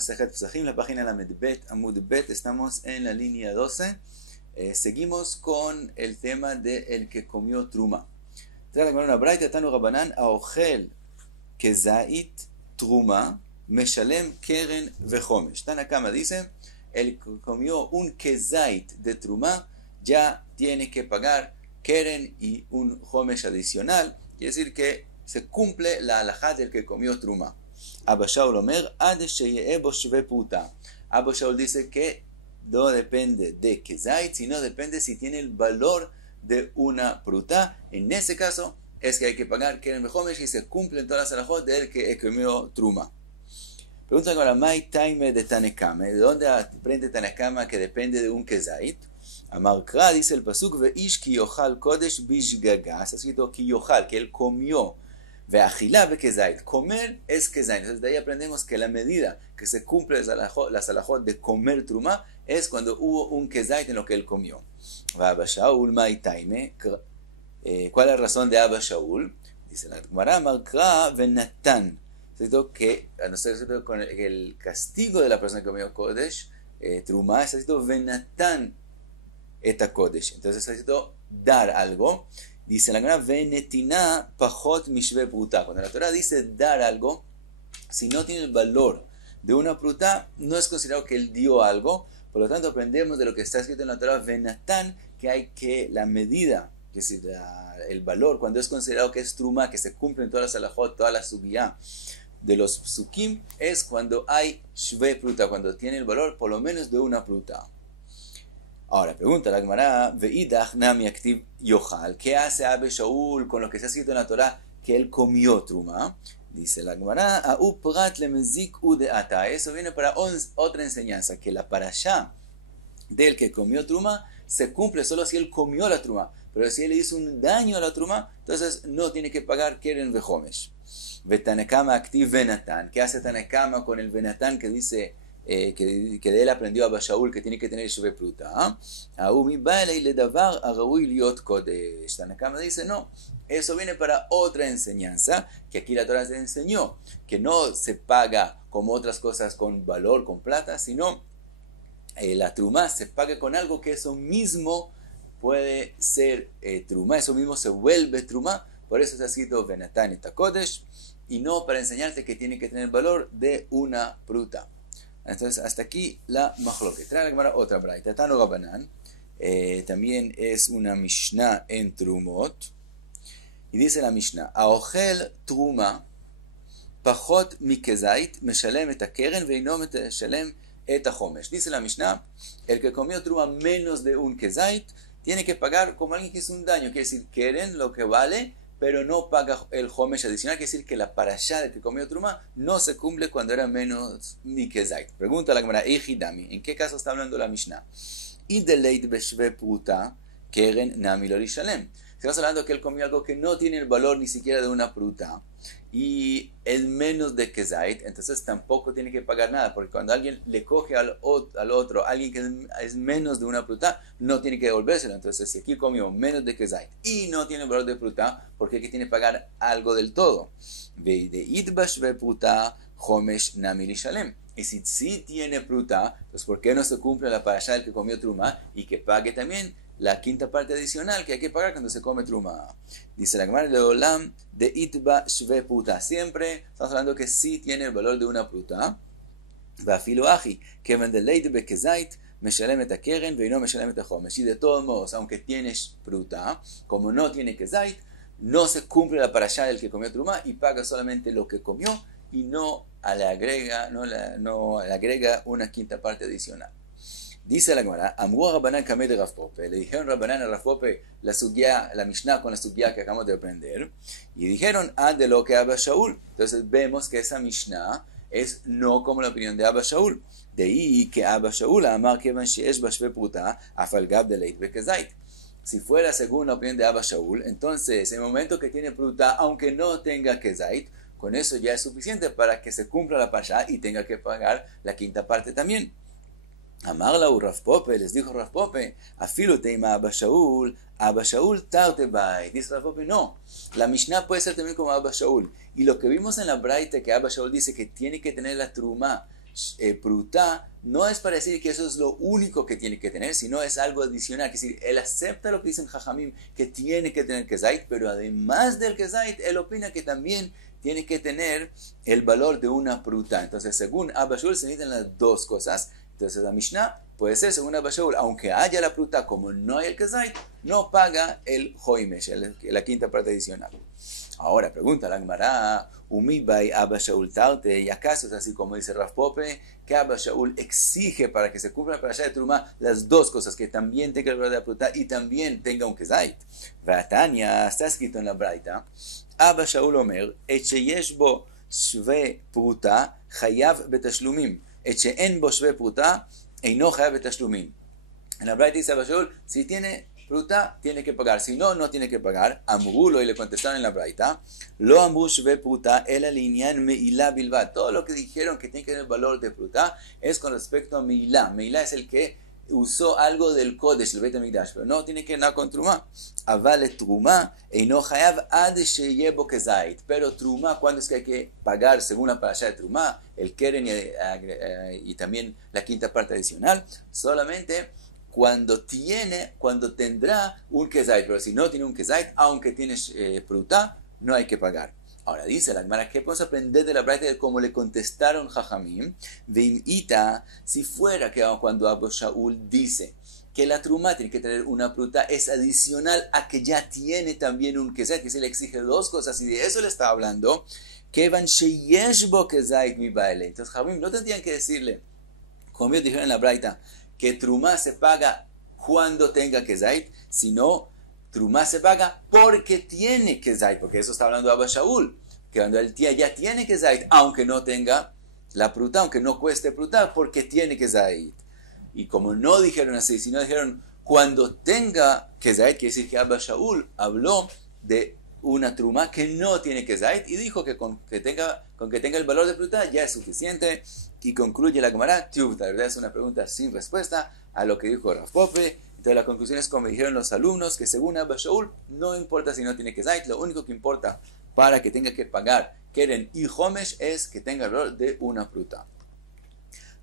Masejet Pesachim, la página Lamed Bet, Amud Bet, estamos en la línea 12. Seguimos con el tema de el que comió truma. Trae con una braita, Tanu Rabanan, Aochel Kezait Truma, Meshalem Keren Vechomesh. Tanakama dice, el que comió un Kezait de truma ya tiene que pagar Keren y un Homesh adicional, quiere decir que se cumple la halajá del que comió truma. Abba Shaul Omer, Ad sheyeh bo shve pruta. Abba Shaul dice que no depende de Kezait, sino depende si tiene el valor de una pruta. En ese caso es que hay que pagar Keren Vechomesh y se cumplen todas las halajot del que comió truma. Pregunta ahora, Mai Taime de Tanekama. ¿De dónde aprende Tanekama que depende de un Kezait? Amar Kra, dice el pasuk, Veish ki yochal kodesh bishgaga. Está escrito ki yochal, que él comió. Ve'achilá bekezait. Comer es kezait. Entonces de ahí aprendemos que la medida que se cumple las halajot de comer truma es cuando hubo un kezait en lo que él comió. Abba Shaul Mai Taime. ¿Cuál es la razón de Abba Shaul? Dice la Gemara, Amar Kra venatan. Que a no ser con el castigo de la persona que comió kodesh, truma, está escrito venatan eta kodesh. Entonces está escrito dar algo. Dice la Gemara, venetina pachot mishve pruta. Cuando la Torah dice dar algo, si no tiene el valor de una pruta, no es considerado que él dio algo. Por lo tanto, aprendemos de lo que está escrito en la Torah, venatan, que hay que la medida, que es el valor, cuando es considerado que es truma, que se cumplen todas las halajot, todas las sugiyah de los psukim, es cuando hay shve pruta, cuando tiene el valor por lo menos de una pruta. Ahora, pregunta la Gemara, Veidach nami aktiv yochal, ¿qué hace Abba Shaul con lo que se ha escrito en la Torah que él comió truma? Dice la Gemara, Au prat lemezik udeata. Eso viene para otra enseñanza, que la parashá del que comió truma se cumple solo si él comió la truma, pero si él le hizo un daño a la truma, entonces no tiene que pagar Keren Vechomesh. Vetanekama aktiv venatan. ¿Qué hace Tanekama con el venatan que dice que de él aprendió Abba Shaul que tiene que tener shve pruta? Tanekama dice no, eso viene para otra enseñanza, que aquí la Torah se enseñó que no se paga como otras cosas con valor, con plata, sino la truma se paga con algo que eso mismo puede ser truma, eso mismo se vuelve truma. Por eso está escrito venatan eta kodesh, y no para enseñarte que tiene que tener el valor de una pruta. Entonces, hasta aquí la machloket. Trae la Gemara otra braita. Tanu Rabanan, también es una Mishnah en Trumot. Y dice la Mishnah, Aochel truma pachot mikezait meshalem et hakeren veino meshalem et hachomesh. Dice la Mishnah, el que comió truma menos de un kezait tiene que pagar como alguien que hizo un daño. Quiere decir, keren lo que vale, pero no paga el homesh adicional. Quiere decir que la parashá del que comió truma no se cumple cuando era menos ni kezait. Pregunta la Gemara, Ejidami, ¿en qué caso está hablando la Mishnah? Ideleit beshve pruta keren nami lo lishalem. Estamos hablando que él comió algo que no tiene el valor ni siquiera de una pruta y es menos de kezait, entonces tampoco tiene que pagar nada, porque cuando alguien le coge al otro, alguien que es menos de una pruta, no tiene que devolvérselo. Entonces, si aquí comió menos de kezait y no tiene el valor de pruta, ¿por qué aquí tiene que pagar algo del todo? Y si sí tiene pruta, pues ¿por qué no se cumple la parashá del que comió truma y que pague también la quinta parte adicional que hay que pagar cuando se come truma? Dice la Gemara, Leolam de itba shve pruta. Siempre estamos hablando que sí tiene el valor de una pruta. Vafilo aji, que vendeleit bekezait, meshalem et hakeren, veino meshalem et hachomesh. Y de todos modos, aunque tienes pruta, como no tiene kezait, no se cumple la parashá del que comió truma y paga solamente lo que comió y no le agrega una quinta parte adicional. Dice la Gemara, Amru Rabbanan Kameh de Rav Pope. Le dijeron Rabbanan a Rav Pope la Mishnah con la sugya que acabamos de aprender. Y dijeron, de lo que Abba Shaul. Entonces vemos que esa Mishnah es no como la opinión de Abba Shaul. De ahí que Abba Shaul amar kevan sheesh bashve pruta afal gab de leit bekezait. Si fuera según la opinión de Abba Shaul, entonces en el momento que tiene pruta, aunque no tenga kezait, con eso ya es suficiente para que se cumpla la pasha y tenga que pagar la quinta parte también. Amarla u Rav Pope, les dijo Rav Pope, afilu teima Abba Shaul taute bai. Dice Rav Pope, no, la Mishnah puede ser también como Abba Shaul. Y lo que vimos en la braita que Abba Shaul dice que tiene que tener la truma Prutá no es para decir que eso es lo único que tiene que tener, sino es algo adicional. Es decir, él acepta lo que dicen Jajamim, que tiene que tener Kezait, pero además del Kezait, él opina que también tiene que tener el valor de una Prutá. Entonces, según Abba Shaul, se necesitan las dos cosas. Entonces, la Mishnah puede ser, según Abba Shaul, aunque haya la Prutá, como no hay el Kezait, no paga el Hoimesh, la quinta parte adicional. Ahora, pregunta la Gemara, Umibay Abba Shaul Talte, ¿y acaso es así como dice Rav Pope, que Abba Shaul exige para que se cumpla la parashá de Trumá las dos cosas, que también tenga el valor de la Prutá y también tenga un Kezait? Vatania, está escrito en la Braita, Abba Shaul Omer, Echeyesh bo shve Pruta, Chayav betashlumim, Eche'en bo shve Pruta, Eino Chayav betashlumim. En la Braita dice Abba Shaul, si tiene Pruta, tiene que pagar. Si no, no tiene que pagar. Amrulo, y le contestaron en la Braita, lo amru shve Pruta, el alinean meilá bilbat. Todo lo que dijeron que tiene que tener el valor de Pruta es con respecto a meilá. Meilá es el que usó algo del Kodesh, el Beit HaMikdash, pero no tiene que nada con Trumá. Aval Trumá, eino chayav ad sheye bo kezait. Pero Trumá, ¿cuándo es que hay que pagar según la parashá de Trumá? El Keren y también la quinta parte adicional. Solamente cuando tendrá un Kezait, pero si no tiene un Kezait, aunque tienes Prutá, no hay que pagar. Ahora dice la Gemara, ¿qué podemos aprender de la práctica de cómo le contestaron Jajamim? Veimita, si fuera que cuando Abba Shaul dice que la Trumá tiene que tener una Prutá, es adicional a que ya tiene también un Kezait, que se le exige dos cosas, y de eso le está hablando, que van sheyesh bo Kezait mi baile. Entonces Jajamim no tendrían que decirle, como ellos dijeron en la Braita, que Trumá se paga cuando tenga Kezait, sino Trumá se paga porque tiene Kezait, porque eso está hablando Abba Shaul, que cuando el tía ya tiene Kezait, aunque no tenga la Prutá, aunque no cueste Prutá, porque tiene Kezait. Y como no dijeron así, sino dijeron cuando tenga Kezait, quiere decir que Abba Shaul habló de una Trumá que no tiene Kezait y dijo que con que tenga el valor de Prutá ya es suficiente. Y concluye la Gemara, la verdad es una pregunta sin respuesta a lo que dijo Rav Pope. Entonces la conclusión es como dijeron los alumnos, que según Abba Shaul, no importa si no tiene Kezait, lo único que importa para que tenga que pagar Keren y Homesh es que tenga el valor de una Prutá.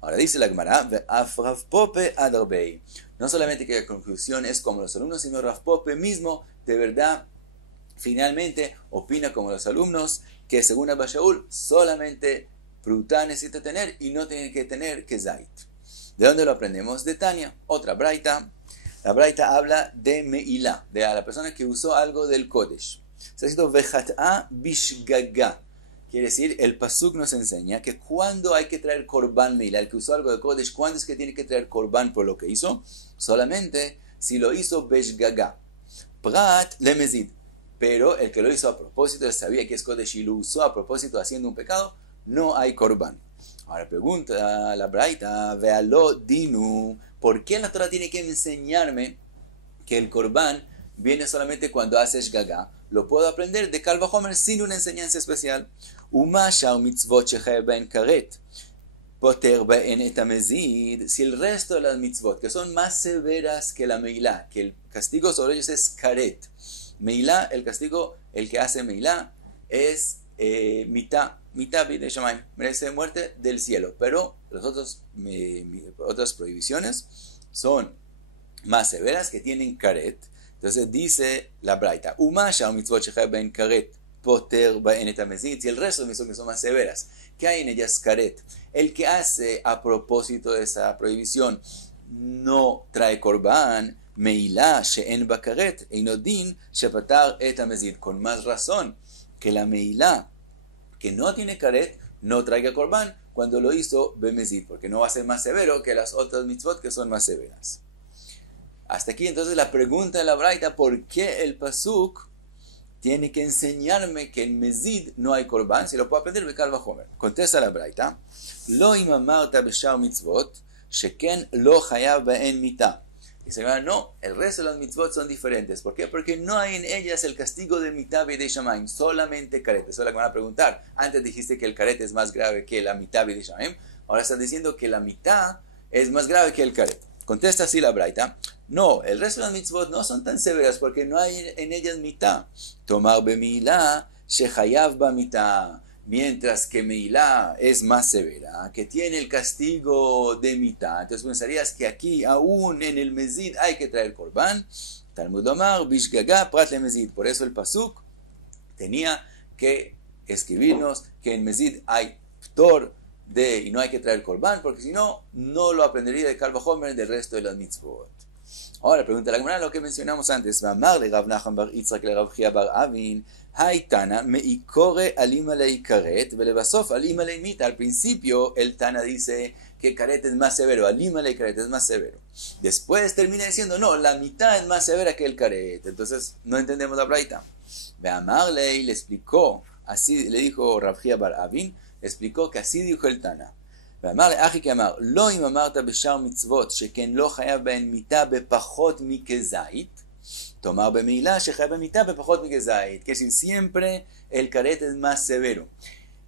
Ahora dice la Gemara, Rav Pope adarbei. No solamente que la conclusión es como los alumnos, sino Rav Pope mismo, de verdad, finalmente opina como los alumnos, que según Abba Shaul, solamente Prutá necesita tener y no tiene que tener Kezait. ¿De dónde lo aprendemos? De Tania, otra Braita. La Braita habla de Meilá, de la persona que usó algo del Kodesh. Está escrito Vejat'a bishgaga. Quiere decir, el Pasuk nos enseña que cuando hay que traer Korban Meilá, el que usó algo de Kodesh, ¿cuándo es que tiene que traer Korban por lo que hizo? Solamente si lo hizo Bishgaga. Prat lemezid. Pero el que lo hizo a propósito, él sabía que es Kodesh y lo usó a propósito haciendo un pecado, no hay Korban. Ahora pregunta la Braita, vealo dinu, ¿por qué la Torah tiene que enseñarme que el Korban viene solamente cuando haces gaga? Lo puedo aprender de Kal Vachomer sin una enseñanza especial. Uma shao mitzvot shechayev ben karet, poter ben et hamezid. Si el resto de las mitzvot, que son más severas que la meilá, que el castigo sobre ellos es karet. Meilá, el castigo, el que hace meilá, es mitad de Shamayim, merece muerte del cielo, pero las otras prohibiciones son más severas que tienen karet. Entonces dice la Braita, ben karet, poter ben et hamezid. Si el resto de mitzvot que son más severas, que hay en ellas karet, el que hace a propósito de esa prohibición no trae korban, meilá she'en bakaret, einodin shepatar et hamezid. Con más razón que la meilá que no tiene karet no traiga korban cuando lo hizo bemezid, porque no va a ser más severo que las otras mitzvot que son más severas. Hasta aquí entonces la pregunta de la Braita, ¿por qué el pasuk tiene que enseñarme que en mezid no hay korban? Si lo puedo aprender de Kal Vachomer. Contesta la Braita, lo imamarta b'shar mitzvot sheken lo chayav ba'en mitah. Dice, no, el resto de las mitzvot son diferentes. ¿Por qué? Porque no hay en ellas el castigo de mitad de Shamayim, solamente karet. Eso es lo que van a preguntar. Antes dijiste que el karet es más grave que la mitad de Shamayim. Ahora están diciendo que la mitad es más grave que el karet. Contesta así la Braita. No, el resto de las mitzvot no son tan severas porque no hay en ellas mitad. Tomar bemilá shechayav ba mitad. mientras que Meilá es más severa, que tiene el castigo de mitad. Entonces pensarías que aquí, aún en el Mezid, hay que traer Korban. Talmud Omar, Bishgaga, Prat le Mezid. Por eso el Pasuk tenía que escribirnos que en Mezid hay Ptor y no hay que traer Korban, porque si no, no lo aprendería de Kal Vachomer del resto de las mitzvot. Ahora pregunta la Gemara lo que mencionamos antes. Vamar le Rav Nachman bar Yitzchak le Rav Chia bar Avin. Haitana me ikore alima le karet velevasof alima le mita. Al principio el Tana dice que karet es más severo, alima le karet es más severo. Después termina diciendo no, la mitad es más severa que el karet. Entonces no entendemos la braita. Vamar le explicó, así le dijo Rav Chia bar Avin, explicó que así dijo el Tana. ואמר לאחי כאמר, לא אם אמרת בשאר מצוות שכן לא חייב בהן מיתה בפחות מכזית, תאמר במעילה שחייב במיתה בפחות מכזית, que si siempre el caret es más severo.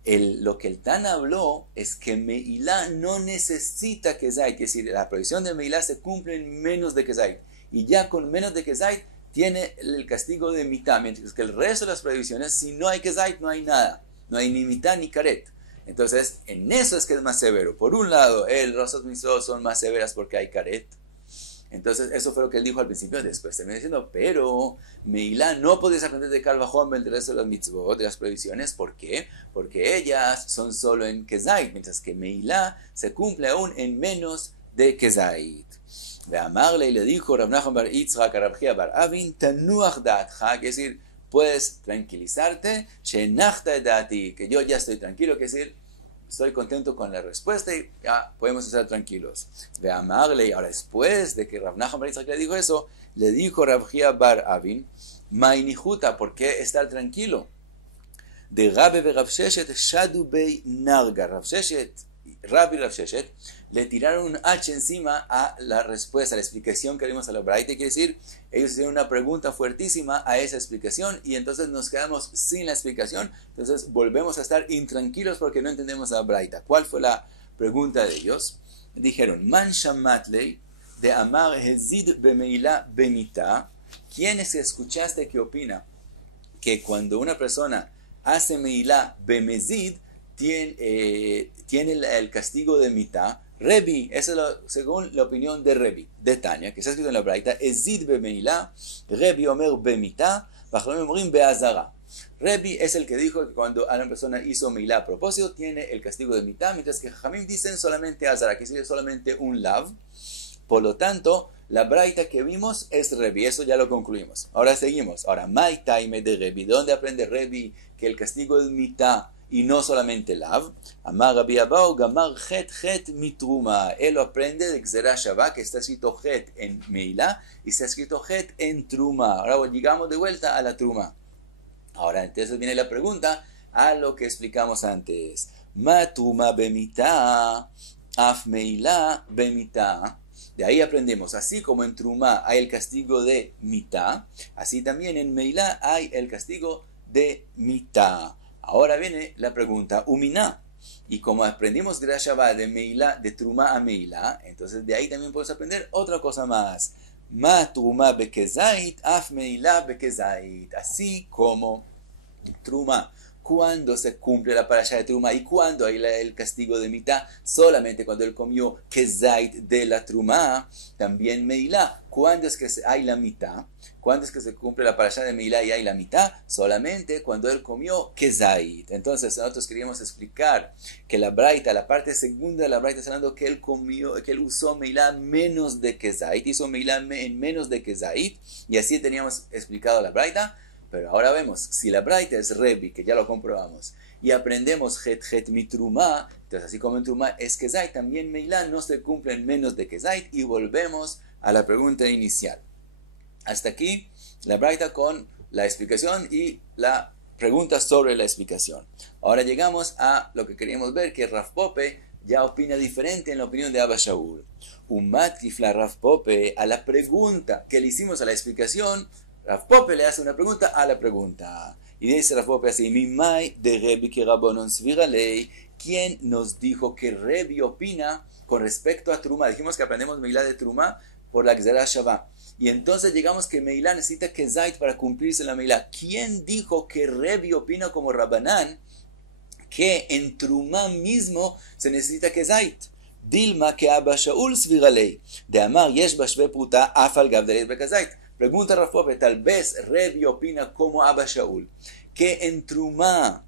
Lo que el Tana habló es que Meilá no necesita Kezait, es decir, la prohibición de Meilá se cumple en menos de Kezait, y ya con menos de Kezait tiene el castigo de mitad, mientras que el resto de las prohibiciones, si no hay Kezait, no hay nada, no hay ni mitad ni caret. Entonces, en eso es que es más severo. Por un lado, el Rosot Mitzvot son más severas porque hay caret. Entonces, eso fue lo que él dijo al principio. Después terminó diciendo, pero Meilá no puedes aprender de Kal Vachomer del resto de las mitzvot, de las prohibiciones. ¿Por qué? Porque ellas son solo en Kezait, mientras que Meilá se cumple aún en menos de Kezait. De Amarle le dijo Rav Nachman bar Yitzchak a Rav Chia bar Avin, Tanuach Da'atcha, es decir, puedes tranquilizarte, Shenachta Da'ati, que yo ya estoy tranquilo, que es decir, estoy contento con la respuesta y ya podemos estar tranquilos. De Amarle, ahora después de que Rav Nachman bar Yitzchak le dijo eso, le dijo Rav Chia bar Avin, Mainijuta, ¿por qué estar tranquilo? De Rabbe ve Rav Sheshet Shadu bei Narga, Rabbi Rav Sheshet le tiraron un H encima a la respuesta, a la explicación que dimos a la Braita. Quiere decir, ellos hicieron una pregunta fuertísima a esa explicación y entonces nos quedamos sin la explicación. Entonces volvemos a estar intranquilos porque no entendemos la Braita. ¿Cuál fue la pregunta de ellos? Dijeron, Man shamatlei de amar hezid bemeila benita. ¿Quién es que escuchaste que opina que cuando una persona hace meila bemezid tiene el castigo de mitad? Rebi, eso es según la opinión de Rebi, de Tania, que está escrito en la Braita, Ezid bemeila, Rebi omer bemita, Bajamim omerim beazara. Rebi es el que dijo que cuando una persona hizo meila a propósito, tiene el castigo de mitad, mientras que Jajamim dicen solamente azara, que es solamente un lav. Por lo tanto, la Braita que vimos es Rebi, eso ya lo concluimos. Ahora seguimos. Ahora, Mai Taime de Rebi, ¿de dónde aprende Rebi que el castigo es mitad y no solamente lav? Amar Rabbi Abau, Gamar Het mitruma. Él lo aprende de Gzerah Shavá, que está escrito Het en Meilá y está escrito Het en Truma. Ahora llegamos de vuelta a la Truma. Ahora entonces viene la pregunta a lo que explicamos antes. Ma Truma bemita, af Meilá bemita. De ahí aprendemos, así como en Truma hay el castigo de mitad, así también en Meilá hay el castigo de mitad. Ahora viene la pregunta, Uminá. Y como aprendimos de Shabbat de Meilá, de Truma a Meilá, entonces de ahí también podemos aprender otra cosa más. Ma Truma bekezait, af Meilá bekezait. Así como Truma, cuando se cumple la parasha de Truma y cuando hay el castigo de mitad, solamente cuando él comió kezait de la Truma, también Meilá. ¿Cuándo es que hay la mitad? ¿Cuándo es que se cumple la parasha de Meilá y hay la mitad? Solamente cuando él comió kezait. Entonces nosotros queríamos explicar que la Braita, la parte segunda de la Braita, está hablando que él comió, que él usó Meilá menos de kezait, hizo Meilá en menos de kezait, y así teníamos explicado la Braita. Pero ahora vemos, si la Braita es Rebi, que ya lo comprobamos, y aprendemos Het mitruma, entonces así como en Truma es Kezait, también Meilá no se cumple en menos de Kezait, y volvemos a la pregunta inicial. Hasta aquí la Braita con la explicación y la pregunta sobre la explicación. Ahora llegamos a lo que queríamos ver, que Rav Pope ya opina diferente en la opinión de Abba Shaul. Umat kifla Rav Pope, a la pregunta que le hicimos a la explicación, Rav Pope le hace una pregunta a la pregunta. Y dice Rav Pope así, Mimai de Rebi que Rabonon svira ley. ¿Quién nos dijo que Rebi opina con respecto a Truma? Dijimos que aprendemos Meilá de Truma por la Gzerah Shavá. Y entonces llegamos que Meilá necesita Kezait para cumplirse la Meilá. ¿Quién dijo que Rebi opina como Rabbanán que en Trumá mismo se necesita Kezait. Dilma que Abba Shaul sviralei. De Amar yesh bashve pruta afal gavdelet bekazait. Pregunta Rav Pope, tal vez Rebbe opina como Abba Shaul, que en Trumá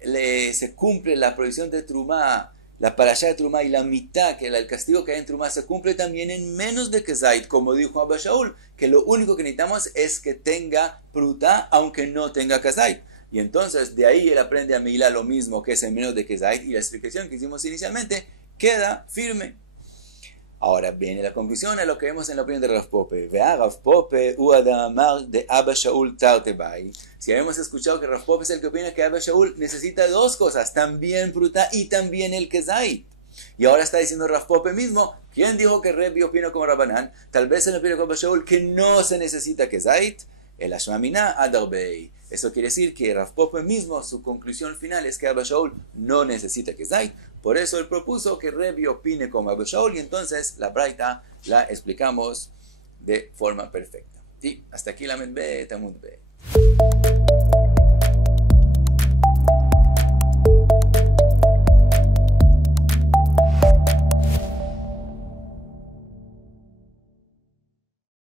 se cumple la prohibición de Trumá, la parashá de Trumá y la mitad, que el castigo que hay en Trumá se cumple también en menos de Kezait, como dijo Abba Shaul, que lo único que necesitamos es que tenga pruta, aunque no tenga Kezait. Y entonces de ahí él aprende a Milá lo mismo que es en menos de Kezait, y la explicación que hicimos inicialmente queda firme. Ahora viene la conclusión a lo que vemos en la opinión de Rav Pope. Vea Rav Pope u adamar de Abba Shaul tartebai. Si habíamos escuchado que Rav Pope es el que opina que Abba Shaul necesita dos cosas, también pruta y también el Kezait. Y ahora está diciendo Rav Pope mismo, ¿quién dijo que Rebbe opina como Rabbanan? Tal vez él opina como Abba Shaul que no se necesita Kezait. El Ashmamina Adarbei. Eso quiere decir que Rav Pope mismo, su conclusión final es que Abba Shaul no necesita Kezait. Por eso él propuso que Rebbe opine como Abba Shaul y entonces la braita la explicamos de forma perfecta. Sí, hasta aquí la Medbe, Tamud Be.